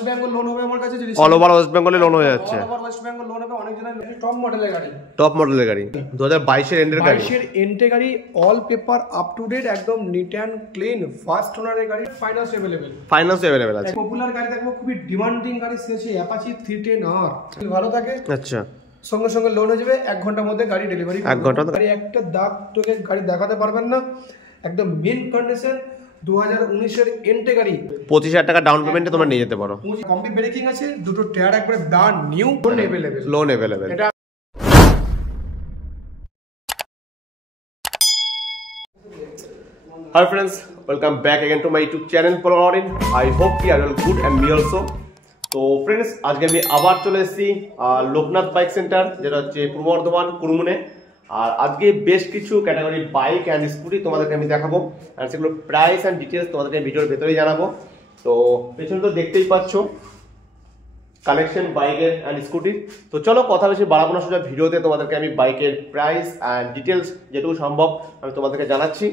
West Bengal loan হবে আমার কাছে। অল ওভার ওয়েস্ট বেঙ্গলে লোন হয়ে যাচ্ছে। All over West Bengal loan হবে। অনেক জনের টপ মডেলের গাড়ি, টপ মডেলের গাড়ি 2022 এর এন্ডের গাড়ি, 22 এর এন্ডে গাড়ি, all paper up to date, একদম নিট অ্যান্ড ক্লিন, ফার্স্ট ওনারের গাড়ি, ফাইন্যান্স अवेलेबल। ফাইন্যান্স अवेलेबल আছে। পপুলার গাড়ি দেখবো, খুবই ডিমান্ডিং গাড়ি সেছে অ্যাপাচি 310R, ভালো থাকে। আচ্ছা, সঙ্গে সঙ্গে লোন হয়ে যাবে, 1 ঘন্টার মধ্যে গাড়ি ডেলিভারি। 1 ঘন্টা গাড়ি একটা দাগ তোকে গাড়ি দেখাতে পারবেন না, একদম মেন কন্ডিশন 2019 এর এন্টে গাড়ি। 25,000 টাকা ডাউন পেমেন্টে তোমরা নিয়ে যেতে পারো। কম্বি ব্রেকিং আছে, দুটো টায়ার একবারে brand new, loan available. Loan available. এটা Hi friends, welcome back again to my YouTube channel Polorin. I hope you are all good and me also. তো ফ্রেন্ডস, আজকে আমি আবার চলে এসেছি লোকনাথ বাইক সেন্টার, যেটা হচ্ছে পূর্ব বর্ধমান কুরমুনে। আর আজকে বেশ কিছু ক্যাটাগরি বাইক অ্যান্ড স্কুটি তোমাদেরকে আমি দেখাবো, আর সেগুলো প্রাইস অ্যান্ড ডিটেলস তোমাদেরকে ভিডিওর ভেতরেই জানাবো। তো পেছনে তো দেখতেই পাচ্ছ কালেকশন বাইকের অ্যান্ড স্কুটির। তো চলো কথা বেশি বাড়াবো না, সোজা ভিডিওতে তোমাদেরকে আমি বাইকের প্রাইস অ্যান্ড ডিটেলস যেটুকু সম্ভব আমি তোমাদেরকে জানাচ্ছি।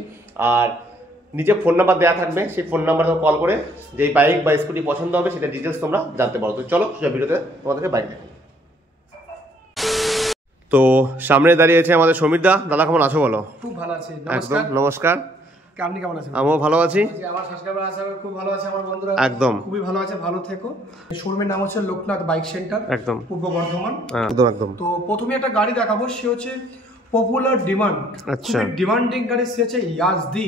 আর নিচে ফোন নাম্বার দেওয়া থাকবে, সেই ফোন নাম্বারে কল করে যেই বাইক বা স্কুটি পছন্দ হবে সেটা ডিটেলস তোমরা জানতে পারো। তো চলো সোজা ভিডিওতে তোমাদেরকে বাইক দেখো। তো সামনে দাঁড়িয়ে আছে আমাদের সমীর দা। দাদা কেমন আছো বলো? খুব ভালো আছে। একদম নমস্কার। আপনি কেমন আছেন? আমিও ভালো আছি। আমার সাবস্ক্রাইবার আছে, খুব ভালো আছে। আমার বন্ধুরা একদম খুবই ভালো আছে, ভালো থেকো। শোরুমের নাম হচ্ছে লোকনাথ বাইক সেন্টার, একদম পূর্ব বর্ধমান। একদম একদম। তো প্রথমে একটা গাড়ি দেখাবো, সে হচ্ছে পপুলার ডিমান্ড। আচ্ছা, ডিমান্ডিং গাড়ি সে হচ্ছে ইয়াজদি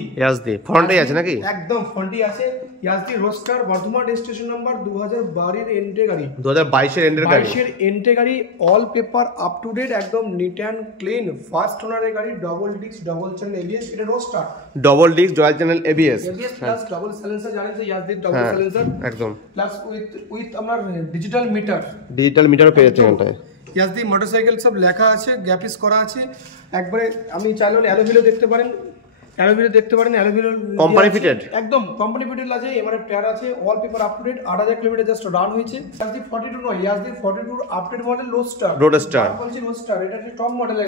ফ্রন্টেই আছে নাকি? একদম ফ্রন্টেই আছে, Yezdi roaster, Bardhaman registration number, 2012 এর এন্টে গাড়ি, 2022 এর এন্ডের গাড়ি, 22 এর এন্টে গাড়ি, all paper up to date, একদম নিট অ্যান্ড ক্লিন, ফার্স্ট ওনারের গাড়ি, double disc, double channel ABS. এটা roadster, double disc, dual channel ABS plus double silencer. জানেন তো ইয়াজদি ডবল সাইলেন্সার একদম, প্লাস উইথ আপনার ডিজিটাল মিটার পেয়ে যাচ্ছে এখানটায়। ইয়াজদি মোটরসাইকেল সব লেখা আছে, গ্যাপিস করা আছে একবারে। আমি চাইলে অ্যালোভিলো দেখতে পারেন, অ্যালোভিলো কোম্পানি ফিটেড, একদম কোম্পানি ফিটেড আছে। এমআরএফ টায়ার আছে, all paper up to date, 8000 kilometre just run হয়েছে। ইয়াজদি 42 নয়, ইয়াজদি 42 আপডেট মডেল রোডস্টার বলছি, রোডস্টার। এটা হচ্ছে টপ মডেলের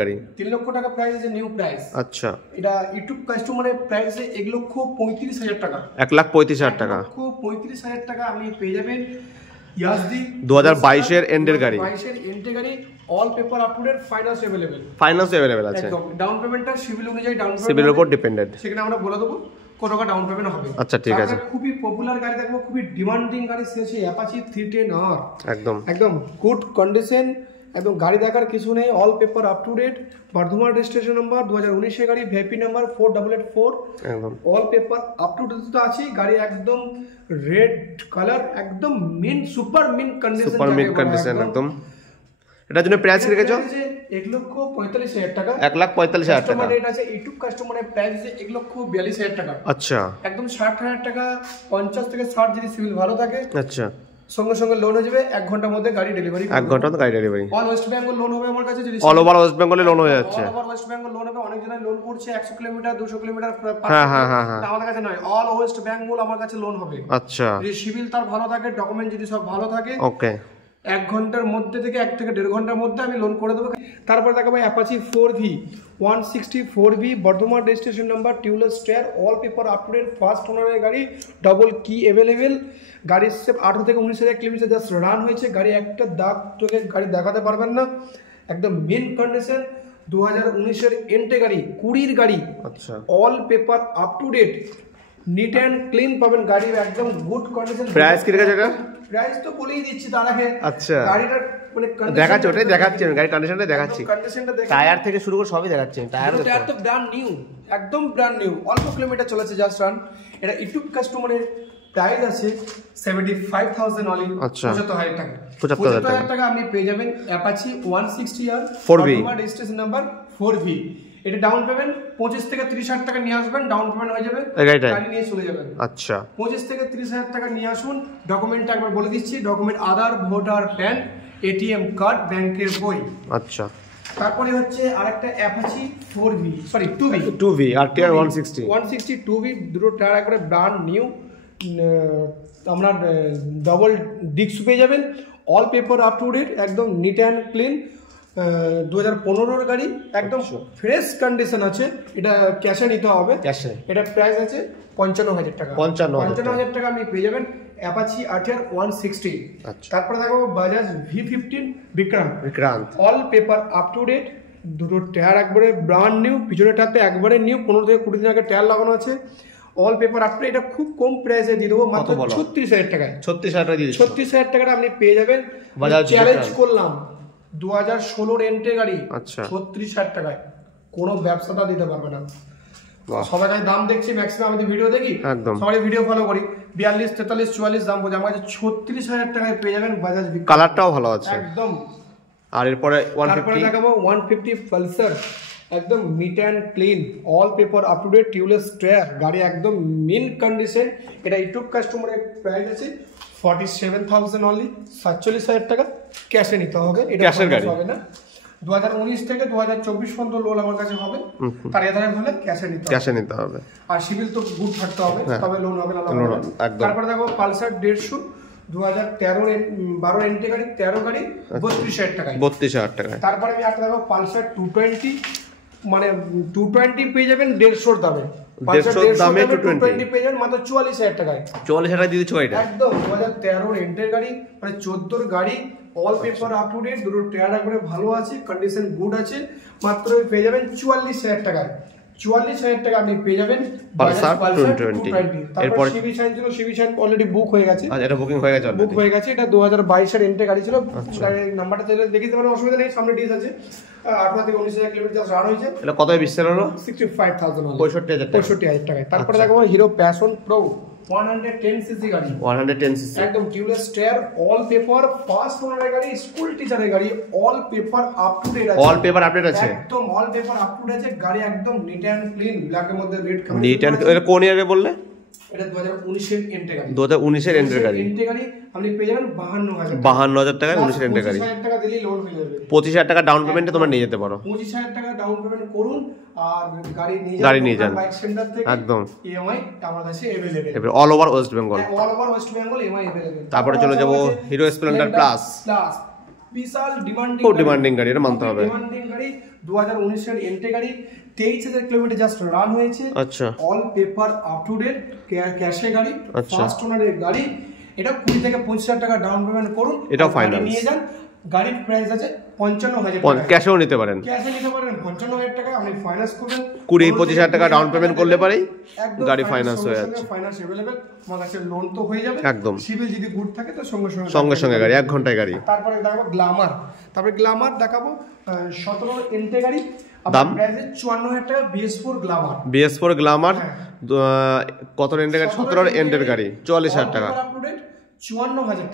গাড়ি, 3 লক্ষ টাকা প্রাইস আছে, নিউ প্রাইস। আচ্ছা, এটা ইউটিউব কাস্টমারের প্রাইস 1,35,000 টাকা, 1,35,000 টাকা, 1,35,000 টাকা আপনি পেয়ে যাবেন। ইয়াজদি 2022 এর এন্ডের গাড়ি, 22 এর এন্ডের গাড়ি, all paper up to date, finance available আছে। একদম ডাউন পেমেন্টটা সিভিল অনুযায়ী, ডাউন পেমেন্ট সিভিলের উপর ডিপেন্ডেন্ট, সেখানে আমরা বলে দেবো কত টাকা ডাউন পেমেন্ট হবে। আচ্ছা ঠিক আছে। খুবই পপুলার গাড়ি দেখবো, খুবই ডিমান্ডিং গাড়ি সে হচ্ছে অ্যাপাচি 310R, একদম একদম গুড কন্ডিশন, একদম গাড়ি দেখার কিছু নেই, all paper up to date, Bardhaman registration number, 2019 এর গাড়ি, ভিআইপি নাম্বার 4884, একদম all paper up to date তো আছে। গাড়ি একদম রেড কালার, একদম সুপার মিন কন্ডিশন, একদম। এটার জন্য প্রাইস রেখেছো 1,45,000 টাকা, 1,45,000 টাকা। রেট আছে ইউটিউব কাস্টমারের প্রাইস 1,42,000 টাকা। আচ্ছা, একদম 60,000 টাকা, 50 থেকে 60 যদি সিভিল ভালো থাকে, আচ্ছা সঙ্গে সঙ্গে লোন হয়ে যাবে, 1 ঘন্টার মধ্যে গাড়ি ডেলিভারি। 1 ঘন্টা তো গাড়ি delivery. All West Bengal loan হবে আমার কাছে। অল ওভার ওয়েস্ট বেঙ্গলে লোন হয়ে যাচ্ছে। All over West Bengal loan হবে। অনেক জনের লোন করছে 100 কিলোমিটার, 200 কিলোমিটার, হ্যাঁ, আমাদের কাছে নয়, অল ওয়েস্ট বেঙ্গল আমার কাছে লোন হবে। আচ্ছা, যদি সিভিল তার ভালো থাকে, ডকুমেন্ট যদি সব ভালো থাকে, ওকে, 1 ঘন্টার মধ্যে থেকে 1 থেকে 1.5 ঘন্টার মধ্যে আমি লোন করে দেবো। তারপরে দেখাবো Apache 4V 164V, Bardhaman registration number, tubeless tyre, all paper up to date, first ওনারের গাড়ি, ডবল কি अवेलेबल। গাড়ির সেফ 18 থেকে 19,000 কিলোমিটার জাস্ট রান হয়েছে। গাড়ি একটা দাগ তোকে গাড়ি দেখাতে পারবেন না, একদম মেন কন্ডিশন, 2019 এর এন্টে গাড়ি, 20 গাড়ি। আচ্ছা, all paper up to date, neat and clean পাবেন গাড়ি, একদম গুড কন্ডিশন। প্রাইস কি রেখেছো এটা? প্রাইস তো বলেই দিচ্ছি তার আগে। আচ্ছা, গাড়িটার মানে দেখাচ্ছি, ওটাই দেখাচ্ছি আমি, গাড়ির কন্ডিশনটা দেখাচ্ছি, কন্ডিশনটা দেখে, টায়ার থেকে শুরু করে সবই দেখাচ্ছি। টায়ার তো ব্র্যান্ড নিউ, একদম ব্র্যান্ড নিউ, অল্প কিলোমিটার চলেছে জাস্ট রান। এটা ইউটিউব কাস্টমারের প্রাইস আছে 75,000 অনলি, 75,000 টাকা। 75,000 টাকা আপনি পেয়ে যাবেন Apache 160R 4V, registration number 4V। এটা ডাউন পেমেন্ট 25 থেকে 30,000 টাকা নিয়ে আসবেন, ডাউন পেমেন্ট হয়ে যাবে, গাড়ি নিয়ে চলে যাবেন। আচ্ছা, 25 থেকে 30,000 টাকা নিয়ে আসুন। ডকুমেন্টটা একবার বলে দিচ্ছি, ডকুমেন্ট আধার, ভোটার, প্যান, এটিএম কার্ড, ব্যাংকের বই। আচ্ছা, তারপরে হচ্ছে আরেকটা Apache 4V, sorry 2V RTR 160 2V, দুটো টায়ার একবারে ব্র্যান্ড নিউ, আপনার ডবল ডিস্ক পেয়ে যাবেন, all paper up to date, একদম নিট অ্যান্ড ক্লিন, 2015 গাড়ি, একদম ফ্রেশ কন্ডিশন আছে। এটা ক্যাশে নিতে হবে, ক্যাশে। এটা প্রাইস আছে 55,000 টাকা, 55,000 টাকা আপনি পেয়ে যাবেন। Apache RTR 160। আচ্ছা, তারপরে দেখাবো Bajaj V15 Vikrant, all paper up to date, দুটো টায়ার একবারে ব্র্যান্ড নিউ, পিছনের টায়ারটা একবারে নিউ, 15 থেকে 20 দিন আগে টায়ার লাগানো আছে, all paper up to date. এটা খুব কম প্রাইসে দিয়ে দেবো, মাত্র 36,000 টাকায়। 36,000 টাকা দিয়ে 36,000 টাকাটা আপনি পেয়ে যাবেন। চ্যালেঞ্জ করলাম 2016 এন্ট্রি গাড়ি, আচ্ছা 36,000 টাকায় কোনো ব্যবসাটা দিতে পারবে না। সবাই দাম দেখছি, ম্যাক্সিমাম আমি ভিডিও দেখি, সবাই ভিডিও ফলো করি, 42, 43, 44 দাম বলছে, আমার কাছে 36,000 টাকায় পেয়ে যাবেন বাজাজ। কালারটাও ভালো আছে একদম। আর এরপরে 150 দেখাবো 150 পালসার, একদম neat and clean, all paper up to date, tubeless tyre, গাড়ি একদম মিন কন্ডিশন। এটা ইউটিউব কাস্টমারের প্রাইস আছে 47,000 অনলি, 47,000 টাকা ক্যাশে নিতে হবে। এটা ক্যাশের গাড়ি হবে না। 2019 থেকে 2024 পর্যন্ত লোন আমার কাছে হবে, তার এধারে হলে ক্যাশে নিতে হবে। আর সিভিল তো গুড থাকতে হবে, তবে লোন হবে না। তারপরে দেখো পালসার 150 2013-12 এন্ট্রি গাড়ি, 13 গাড়ি, 32,000 টাকায়। 32,000 টাকায়। তারপরে আমি একটা দেখো পালসার 220, মানে 220 পেয়ে যাবেন 150 দামে, 150 দামে 220 পেয়ে যাবেন মাত্র 44,000 টাকায়। 44,000 টাকা দিয়ে দিচ্ছ এটা একদম। 2013 এন্ট্রি গাড়ি, মানে 14 গাড়ি, all paper up to date, দুটো টায়ার একবারে ভালো আছে, কন্ডিশন গুড আছে, মাত্র পেয়ে যাবেন 44,000 টাকায়। 44,000 টাকা আপনি পেয়ে যাবেন পালসার 220। তারপর সিবি শাইন ছিল, সিবি শাইন অলরেডি বুক হয়ে গেছে। আচ্ছা, এটা বুকিং হয়ে গেছে, বুক হয়ে গেছে। এটা 2022 এর এন্ট্রি গাড়ি ছিল। নাম্বারটা চাইলে দেখে দিতে পারেন, অসুবিধা নেই, সামনে ডিস আছে। 18 থেকে 19,000 কিলোমিটার জাস্ট রান হয়েছে। এটা কত বিস্তার হলো? 65,000, 65,000 টাকায়। তারপরে দেখো হিরো প্যাশন প্রো 110 সিসি গাড়ি, 110 সিসি, একদম tubeless tyre, all paper, first ওনারের গাড়ি, স্কুল টিচারের গাড়ি, all paper up to date আছে, অল পেপার আপডেট আছে, একদম all paper up to date আছে। গাড়ি একদম নিট এন্ড ক্লিন, ব্ল্যাক এর মধ্যে রেড কালার। নিট এন্ড, এটা কোন ইয়ারে বললে? এটা 2019 এর এন্ট্রি গাড়ি, 2019 এর এন্ট্রি গাড়ি। এন্ট্রি গাড়ি আপনি পেয়ে যাবেন 52,000 টাকায়। 19 এর এন্ট্রি গাড়ি, 25,000 টাকা দিলেই লোন হয়ে যাবে। 25,000 টাকা ডাউন পেমেন্টে তোমরা নিয়ে যেতে পারো। 25,000 টাকা ডাউন পেমেন্ট করুন আর গাড়ি নিয়ে যান বাইক সেন্টার থেকে, একদম ইএমআই আমার কাছে available, all over West Bengal, all over West Bengal EMI available. তারপরে চলে যাব হিরো স্প্লেন্ডার প্লাস, বিশাল ডিমান্ডিং গাড়ি, এটা মানতে হবে। ডিমান্ডিং গাড়ি, 2019 এর এন্ট্রি গাড়ি, 23,000 কিলোমিটার জাস্ট রান হয়েছে। আচ্ছা, all paper up to date, ক্যাশে গাড়ি, ফার্স্ট ওনারের গাড়ি। এটা 20 থেকে 25,000 টাকা ডাউন পেমেন্ট করুন, এটাও ফাইনাল নিয়ে যান। গাড়ির প্রাইস আছে 55,000 টাকা, ক্যাশেও নিতে পারেন, ক্যাশে নিতে পারেন 55,000 টাকা। আপনি ফাইন্যান্স করবেন 20-25,000 টাকা ডাউন পেমেন্ট করলে পারেই গাড়ি ফাইনান্স হয়ে যাচ্ছে। ফাইনান্স अवेलेबल, আমার কাছে লোন তো হয়ে যাবে একদম। সিভিল যদি গুড থাকে তো সঙ্গে সঙ্গে গাড়ি 1 ঘন্টায় গাড়ি। তারপরে দেখাবো গ্ল্যামার, তারপরে গ্ল্যামার দেখাবো 17 এন্ট্রি গাড়ি, দাম প্রাইস 54,000 টাকা। BS4 গ্ল্যামার কত এন্ট্রি গাড়ি? 17 এন্ট্রি গাড়ি, 44,000 টাকা। 54,000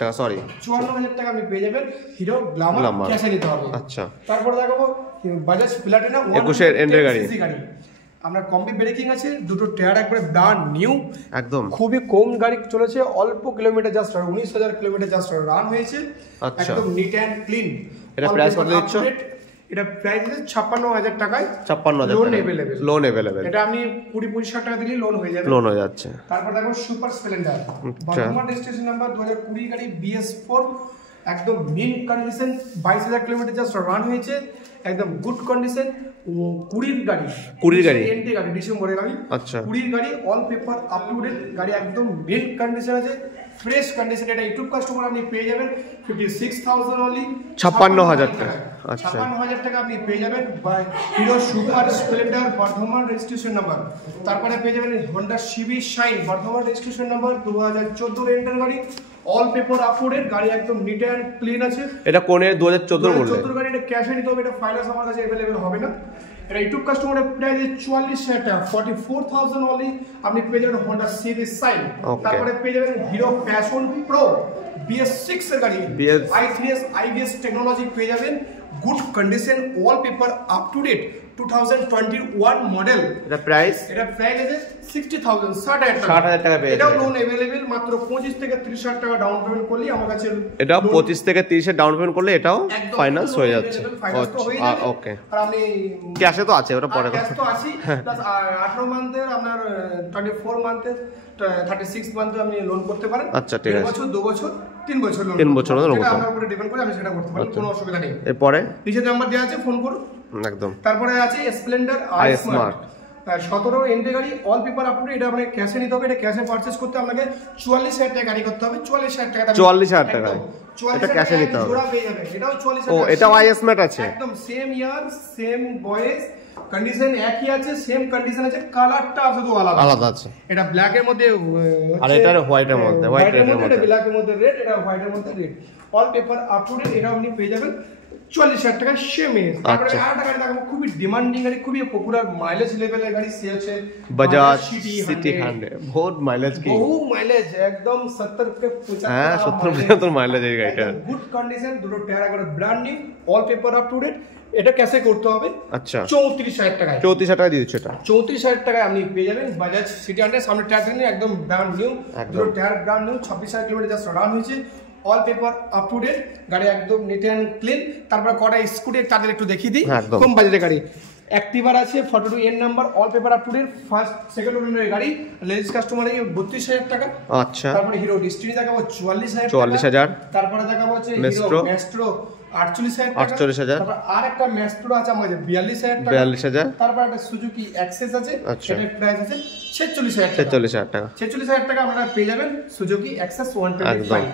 টাকা, সরি 54,000 টাকা আপনি পেয়ে যাবেন হিরো গ্ল্যামার, ক্যাশে নিতে হবে। আচ্ছা, তারপরে দেখাবো বাজাজ প্লাটিনা 21 এর এন্ট্রি গাড়ি। আমরা কম্বি ব্রেকিং আছে, দুটো টায়ার একবারে ব্র্যান্ড নিউ, একদম খুবই কম গাড়ি চলেছে, অল্প kilometre just 19,000 kilometre just run হয়েছে, একদম নিট এন্ড ক্লিন। এটা প্রাইস কত দিচ্ছ? এটা প্রাইস আছে 56,000 টাকায়, 56,000 লোন अवेलेबल। এটা আপনি 20-25,000 টাকা দিলেই লোন হয়ে যাবে, লোন হয়ে যাচ্ছে। তারপর দেখো super Splendor, Bardhaman registration number 2020 গাড়ি, BS4, একদম mint condition, 22,000 kilometre just run হয়েছে, একদম গুড কন্ডিশন। 20 গাড়ি এন্ট্রি গাড়ি, ডিসেম্বরের গাড়ি। আচ্ছা, 20 গাড়ি, all paper up to date, গাড়ি একদম মিন কন্ডিশন আছে, ফ্রেশ কন্ডিশন। এটা ইউটিউব কাস্টমার আপনি পেয়ে যাবেন 56,000 অনলি, 56,000 টাকা। আচ্ছা, 56,000 টাকা আপনি পেয়ে যাবেন by Hero Super Splendor, Bardhaman registration number. তারপরে পেয়ে যাবেন Honda CB Shine, Bardhaman registration number, 2014 entry গাড়ি, all paper up to date, গাড়ি একদম নিট এন্ড ক্লিন আছে। এটা কোনে 2014 বললেন? 2014 গাড়ি, এটা ক্যাশে নিতে হবে, এটা ফাইনান্স আমার কাছে अवेलेबल হবে না। এটা ইউটিউব কাস্টমারের প্রাইস 44,000 টাকা, 44,000 অনলি আপনি পেয়ে যাবেন হোন্ডা সিবি শাইন। তারপরে পেয়ে যাবেন হিরো প্যাশন প্রো BS6 এর গাড়ি, i3s IBS টেকনোলজি পেয়ে যাবেন, good condition, all paper up to date, 2021 model. এটা প্রাইস আছে 60,000, 60,000 টাকা পেয়ে যাবেন। এটাও লোন अवेलेबल, মাত্র 25 থেকে 30,000 টাকা ডাউন পেমেন্ট করলে আমার কাছে, এটা 25 থেকে 30 এর ডাউন পেমেন্ট করলে এটাও ফাইনান্স হয়ে যাচ্ছে। ওকে, আর আপনি ক্যাশে তো আছে, ওটা পরে ক্যাশ তো আছে, প্লাস 18 মান্থের আপনার 24 মান্থের 36 মান্থে আপনি লোন করতে পারেন। আচ্ছা, ঠিক আছে, 1 বছর 2 বছর 3 বছর লোন, 3 বছর লোন করতে আপনার উপরে ডিপেন্ড করে, আমি সেটা করতে পারি, কোনো অসুবিধা নেই। এরপরে নিচে নাম্বার দেওয়া আছে, ফোন করুন একদম। তারপরে আছে স্প্লেন্ডার আই স্মার্ট, 17 এন্ট্রি গাড়ি, all paper up to date. এটা আপনাকে ক্যাশে নিতে হবে, এটা ক্যাশে পারচেজ করতে আপনাকে 44,000 টাকা গাড়ি করতে হবে। 44,000 টাকা, 44,000 টাকা এটা ক্যাশে নিতে হবে। জোড়া পেয়ে যাবেন, এটাও 44,000 ও টাকা। এটাও আইএস ম্যাট আছে, একদম সেম ইয়ার সেম বয়েস, কন্ডিশন একই আছে, সেম কন্ডিশন আছে, কালারটা শুধু আলাদা আছে। এটা ব্ল্যাক এর মধ্যে আর এটা হোয়াইট এর মধ্যে, হোয়াইট এর মধ্যে, এটা ব্ল্যাক এর মধ্যে রেড, এটা হোয়াইট এর মধ্যে red. All paper up to date, এটা আপনি পেয়ে যাবেন 44,000 টাকা সেম এজ। তারপরে আরেকটা গাড়ি দেখাবো, খুবই ডিমান্ডিং গাড়ি, খুবই পপুলার মাইলেজ লেভেলের গাড়ি, সে হচ্ছে বাজাজ সিটি 100। বহুত মাইলেজ কি, বহু মাইলেজ, একদম 70 থেকে 75। হ্যাঁ 70 মাইলেজ এই গাড়িটা। গুড কন্ডিশন, দুটো টায়ার একবারে brand new, all paper up to date. এটা ক্যাশে করতে হবে। আচ্ছা 34,000 টাকায়, 34,000 টাকা দিয়ে দিচ্ছ এটা। 34,000 টাকায় আপনি পেয়ে যাবেন বাজাজ সিটি 100। সামনে টায়ার নিয়ে একদম ব্র্যান্ড নিউ, দুটো tyre brand new, 26,000 kilometre just run হয়েছে। All paper up to date, গাড়ি একদম নিট অ্যান্ড ক্লিন। তারপর কটা স্কুটি তাদের একটু দেখিয়ে দিই, কম বাজেটের গাড়ি। অ্যাক্টিভার আছে 42 এর নাম্বার, all paper up to date, first second ওনারের গাড়ি, লেডিস কাস্টমার 32,000 টাকা। আচ্ছা তারপরে হিরো ডিস্ট্রিনি দেখাবো 44,000। তারপরে দেখাবো হচ্ছে হিরো ম্যাস্ট্রো 48,000 টাকা। তারপর আরেকটা ম্যাস্ট্রো আছে আমাদের 42,000 টাকা। 42,000। তারপর একটা সুজুকি অ্যাক্সেস আছে, এটার প্রাইস আছে 46,000 টাকা। 46,000 টাকা। 46,000 টাকা আপনারা পেয়ে যাবেন সুজুকি অ্যাক্সেস 125।